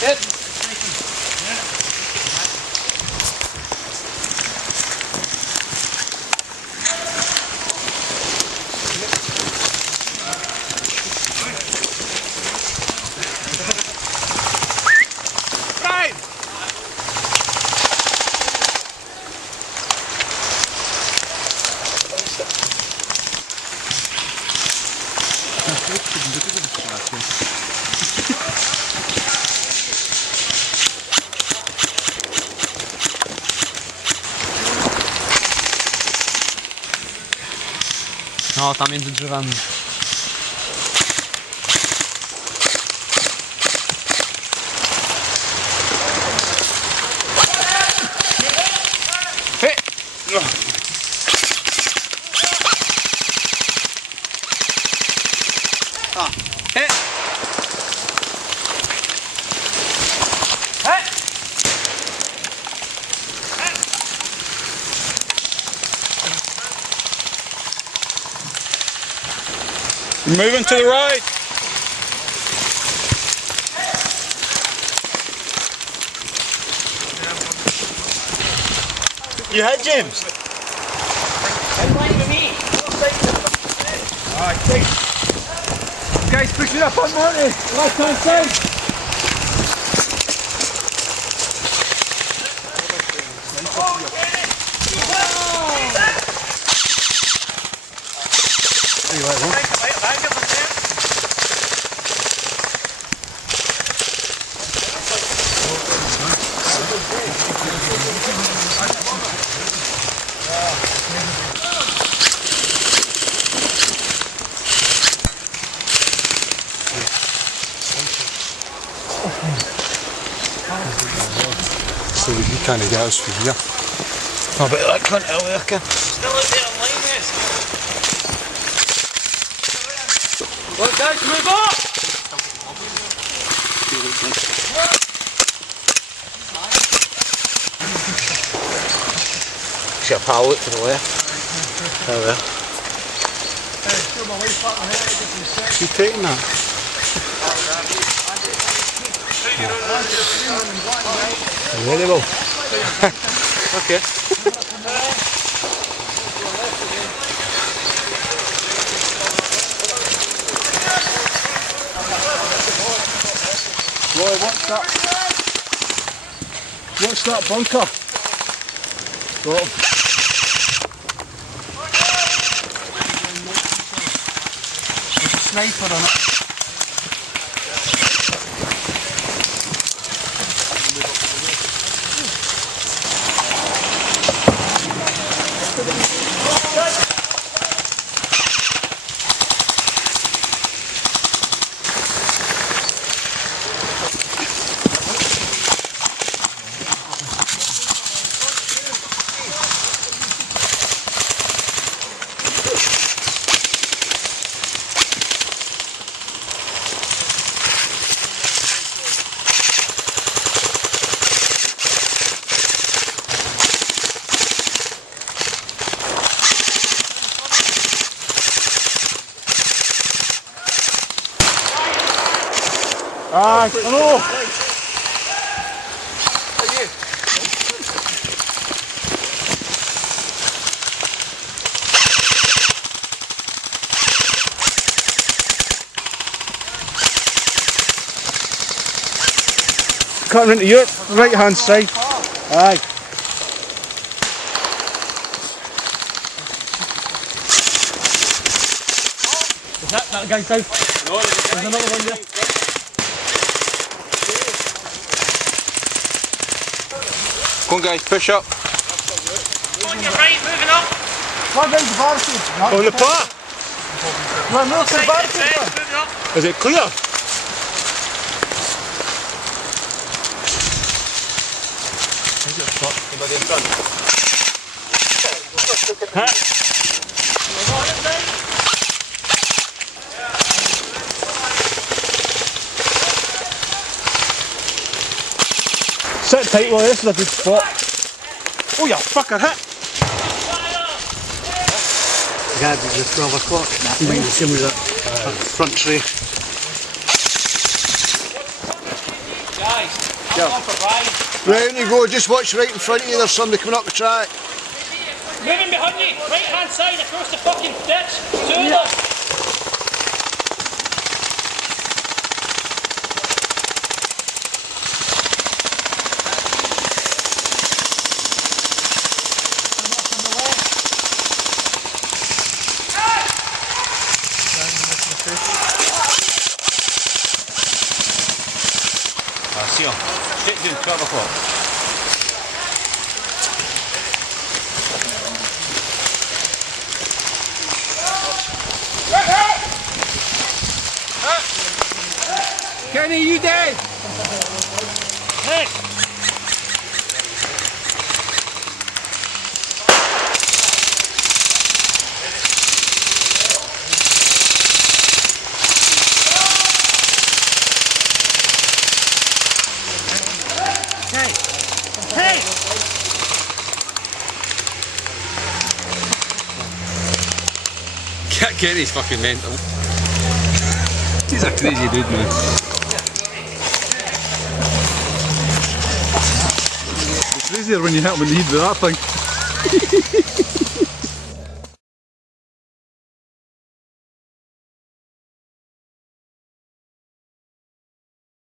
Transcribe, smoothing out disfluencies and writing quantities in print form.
Hit. No, tam między drzewami. Hit. No. Ah, hit. Moving to the right. You had James. Alright, guys, push it up on Marty. Left hand side. So you kind of get us from here. Oh, but that cunt out working. Still out there online, mate. Look, guys, move up! Got a pallet to the left. There we are. Is he taking that? Incredible. Okay. Roy, what's that? What's that bunker? Oh. There's a sniper on it. Ah, hello! Cutting into your right hand side. Aye. Is that guy's down? No, There's another one there. Come on, guys, push up. on your right, moving up. Come down the barricade. On the path. Run north to the barricade. Moving up. Is it clear? Sit tight, well, this is a good spot. Oh, you fucker hit! Gotta be just 12 o'clock. You might see with that front tray. Guys. guys. I'm on for Brian. Right, on you go, just watch right in front of you, there's somebody coming up the track. Moving behind you, right hand side across the fucking ditch. Two of them. I see him. Straight down 12 o'clock. Kenny, you dead? Hey! Hey! Kenny's fucking mental. He's a crazy dude, man. It's easier when you hit him in the head with that thing.